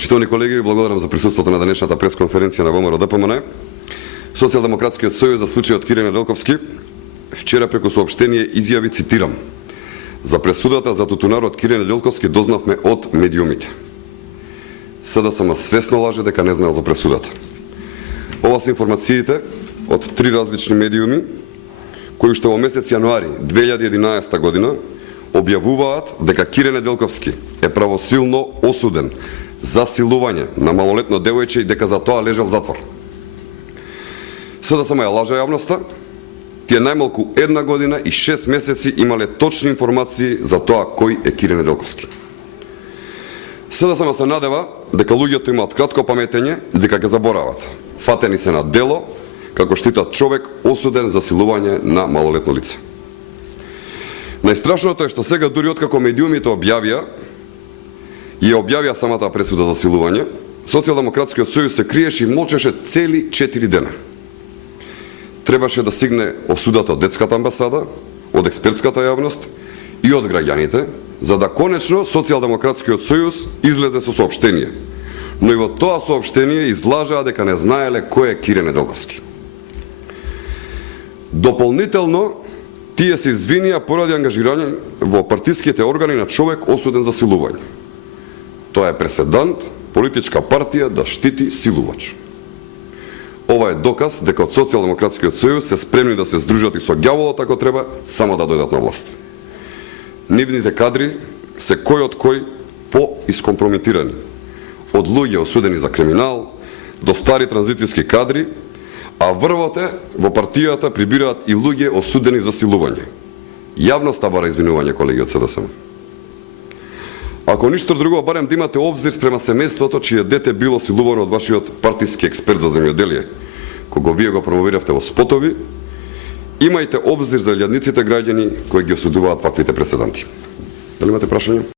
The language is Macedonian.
Почитувани колеги, ви благодарам за присуството на денешната пресконференција на ВМРО ДПМН. Социјалдемократскиот сојуз за случајот Кире Неделковски вчера преку соопштение изјави, цитирам: "За пресудата за тутунарот Кире Неделковски дознавме од медиумите. СДСМ свесно лаже дека не знаел за пресудата." Ова се информациите од три различни медиуми кои што во месец јануари 2011 година објавуваат дека Кире Неделковски е правосилно осуден за силување на малолетно девојче и дека за тоа лежал в затвор. СДСМ ја лажа јавноста. Тие најмалку една година и 6 месеци имале точни информации за тоа кој е Кире Неделковски. СДСМ се надева дека луѓето имаат кратко паметење и дека ќе заборават. Фатени се на дело како штитат човек осуден за силување на малолетно лице. Најстрашното е што сега дури откако медиумите објавија и објавија самата пресуда за силување, Социјалдемократскиот сојуз се криеше и молчеше цели 4 дена. Требаше да стигне осудата од детската амбасада, од експертската јавност и од граѓаните, за да конечно Социјалдемократскиот сојуз излезе со соопштение. Но и во тоа соопштение излажаа дека не знаеле кој е Кире Неделковски. Дополнително, тие се извинија поради ангажирање во партиските органи на човек осуден за силување. Тоа е преседант политичка партија да штити силувач. Ова е доказ дека од Социјалдемократскиот сојуз се спремни да се здружат и со ѓаволот ако треба, само да дојдат на власт. Нивните кадри се кој од кој по-искомпрометирани. Од луѓе осудени за криминал до стари транзицијски кадри, а врвоте во партијата прибираат и луѓе осудени за силување. Јавноста бара извинување, колеги од СДСМ. Ако ништо друго, барем да имате обзир спрема семејството чие дете било силувано од вашиот партиски експерт за земјоделие, кого вие го промовиравте во спотови, имајте обзир за илјадниците граѓани кои ги осудуваат ваквите преседанти. Дали имате прашање?